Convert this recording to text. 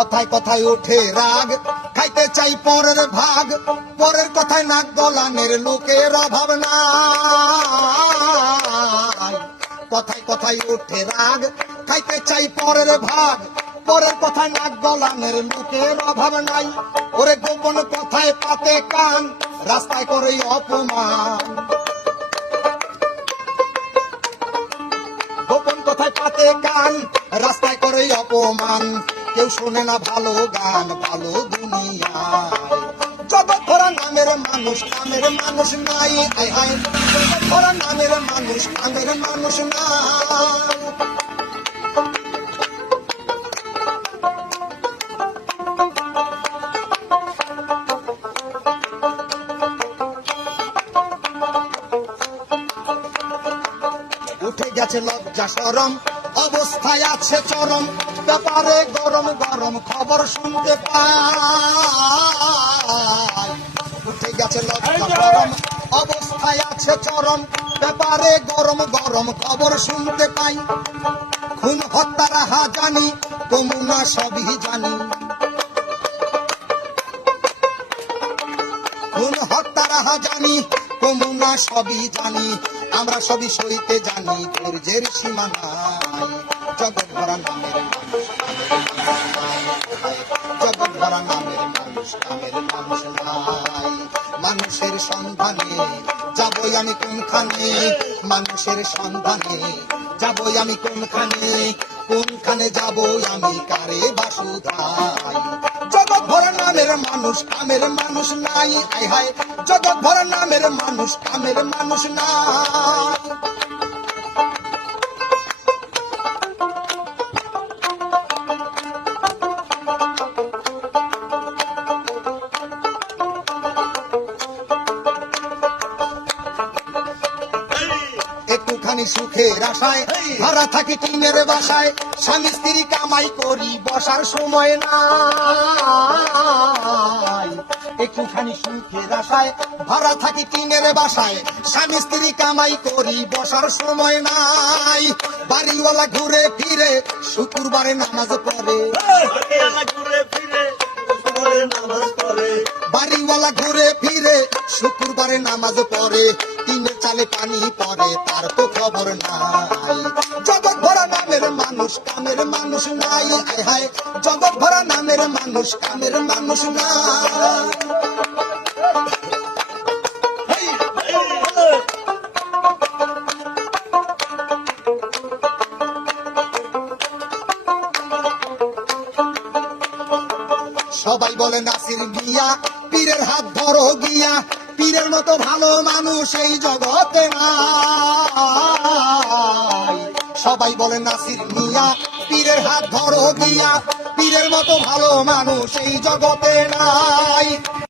কথায় কথায় ওঠে রাগ, খাইতে চাই পরের ভাগ, পরের কথায় নাক গলানের লোকের অভাব নাই। কথায় কথায় ওঠে রাগ, খাইতে চাই পরের ভাগ, পরের কথায় নাক গলানের লোকের অভাব নাই। ওরে গোপন কথায় পাতে কান, রাস্তায় করে অপমান। গোপন কথায় পাতে কান, রাস্তায় করে অপমান। কেউ শোনে না ভালো গান, ভালো দুনিয়ায়। জগৎ ভরা নামের মানুষ, নামের মানুষ নাই। আয় হায়, জগৎ ভরা নামের মানুষ, নামের মানুষ নাই। উঠে গেছে লজ্জা শরম, অবস্থায় আছে চরম। ব্যাপারে গরম গরম খবর শুনতে পাই। উঠে গেছে লজ্জা শরম, অবস্থায় আছে চরম। ব্যাপারে গরম গরম খবর শুনতে পাই। খুন হত্যার হাজানি, কমুনা সবই জানি। খুন হত্যার হাজানি, কমুনা সবই জানি। আমরা সবই সইতে জানি, ধৈর্যের সীমা নাই। জগৎ ভরা নামের মানুষ, জগৎ ভরা নামের মানুষ, নামের মানুষ নাই। মানুষের সন্ধানে যাবই আমি কোনখানে, মানুষের সন্ধানে যাবই আমি কোনখানে। কোনখানে যাবই আমি, কারে বাসুধাই। জগৎ ভরা নামের মানুষ, কামের মানুষ নাই। আয় হায়, জগৎ ভরা নামের মানুষ, কামের মানুষ নাই। একটুখানি সুখের আশায় ভাড়া থাকি টিনের বাসায়। স্বামী স্ত্রী কামাই করি, বসার সময় নাই। একটুখানি সুখের আশায় ভাড়া থাকি টিনের বাসায়। স্বামী স্ত্রী কামাই করি, বসার সময় নাই। বাড়িওয়ালা ঘুরে ফিরে শুক্রবারে নামাজ পড়ে। বাড়িওয়ালা ঘুরে ফিরে শুক্রবারে নামাজ পড়ে। টিনের চালে পানি পড়ে, তার তো খবর নাই। জগৎ ভরা নামের মানুষ, কামের মানুষ নাই। আয় হায়, জগৎ ভরা নামের মানুষ, কামের মানুষ নাই। সবাই বলে নাসির মিয়া, পীরের হাত ধরো গিয়া। পীরের মতো ভালো মানুষ এই জগতে নাই। সবাই বলে নাসির মিয়া, পীরের হাত ধরো গিয়া। পীরের মতো ভালো মানুষ এই জগতে নাই।